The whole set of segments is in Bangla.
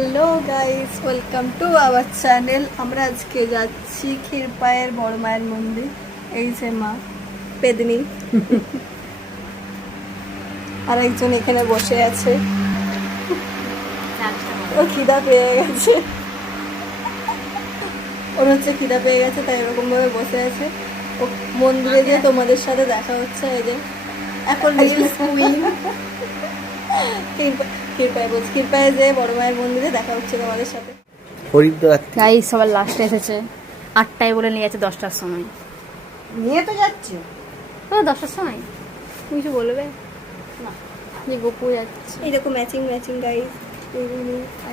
Hello guys, welcome to our channel. আমরা আজকে যাচ্ছি ক্ষীরপায়ের বড় মায়ের মন্দির। এই যে মা পেদনি আর একজন এখানে বসে আছে। ও খিদা পেয়ে গেছে, ওর হচ্ছে খিদা পেয়ে গেছে, তাই এরকম ভাবে বসে আছে। ও মন্দিরে গিয়ে তোমাদের সাথে দেখা হচ্ছে। এই যে এখন রিলস কুইন ক্ষীরপায়ে যে বড় মায়ের মন্দিরে দেখা হচ্ছে তোমাদের সাথে। গাইস সবার লাস্টে এসেছে 8টায় বলে নিয়ে যাচ্ছে 10টার সময়। নিয়ে তো যাচ্ছে তো 10টার সময় তুমি কিছু বলবে না যে গোপু যাচ্ছে। এই দেখো ম্যাচিং ম্যাচিং গাইস।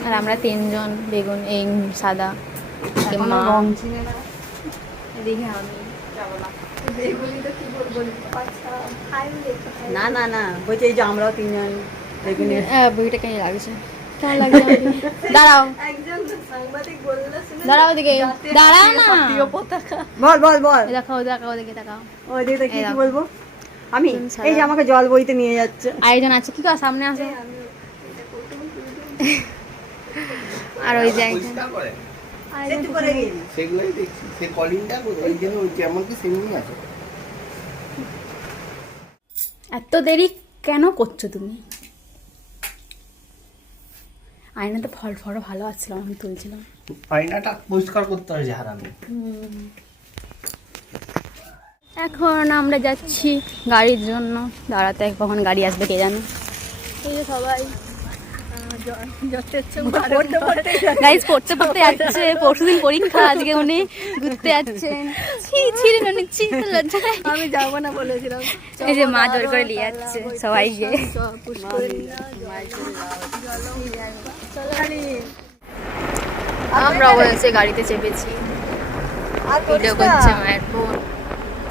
আর আমরা 3জন, বেগুন এই সাদা মা দেখি আমি যাবো না। না না না বলছে এই যে আমরাও 3জন বেগুনের বইটা কেন লাগছে, কেমন লাগছে দাঁড়াও দাঁড়াও দিকে দাঁড়াও না, বল বল বল দেখাও দেখাও দেখে দেখাও। ওই দিকে কি বলবো আমি এই যে আমাকে জল বইতে নিয়ে যাচ্ছে। আরেকজন আছে কি করে সামনে আসো। আর ওই যে একটু করে গিয়ে সেগুলোই দেখছি, সে কলিংটা ওই জন্য যেমন কি সেমনি আছে। এত দেরি কেন করছো তুমি? আয়নাতে ফল ফল ভালো আসছিল, আমি তুলছিলাম। আয়নাটা পরিষ্কার করতে হয় হারামি। এখন আমরা যাচ্ছি গাড়ির জন্য, দাঁড়াতে কখন গাড়ি আসবে কে জানে। এই যে সবাই গাইস পড়তে পড়তে যাচ্ছে, পরশুদিন পরীক্ষা, আজকে উনি ঘুরতে যাচ্ছেন। আমি যাবো না বলেছিলাম। এই যে মা জোর করে নিয়ে যাচ্ছে সবাইকে। আমরা অবশ্যই গাড়িতে চেপেছি, ভিডিও করছে মায়ের বোন,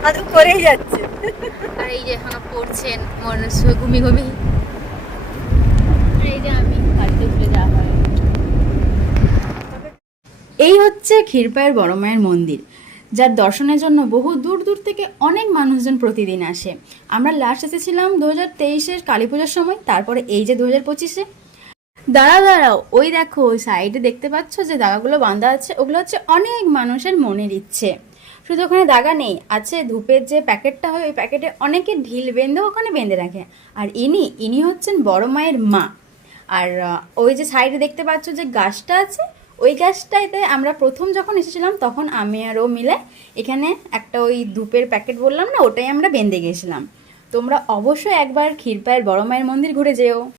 আর করেই যাচ্ছে। আর এই যে এখনো পড়ছেন মনে ঘুমি ঘুমি। এই যে আমি গাড়িতে উঠে যাওয়া হয়। এই হচ্ছে ক্ষীরপায়ের বড় মায়ের মন্দির, যার দর্শনের জন্য বহু দূর দূর থেকে অনেক মানুষজন প্রতিদিন আসে। আমরা লাস্ট এসেছিলাম 2023-এর কালী পূজার সময়, তারপরে এই যে 2025-এ। দাঁড়াও দাঁড়াও, ওই দেখো সাইডে দেখতে পাচ্ছ যে দাগাগুলো বাঁধা আছে, ওগুলো হচ্ছে অনেক মানুষের মনের ইচ্ছে। শুধু ওখানে দাগা নেই, আছে ধূপের যে প্যাকেটটা হয়, ওই প্যাকেটে অনেকে ঢিল বেঁধে ওখানে বেঁধে রাখে। আর ইনি হচ্ছেন বড় মায়ের মা। আর ওই যে সাইডে দেখতে পাচ্ছ যে গাছটা আছে, ওই গাছটাতে আমরা প্রথম যখন এসেছিলাম তখন আমি আর ও মিলে এখানে একটা ওই ধূপের প্যাকেট বললাম না, ওটাই আমরা বেঁধে গেছিলাম। তোমরা অবশ্যই একবার ক্ষীরপায়ের বড় মায়ের মন্দির ঘুরে যেও।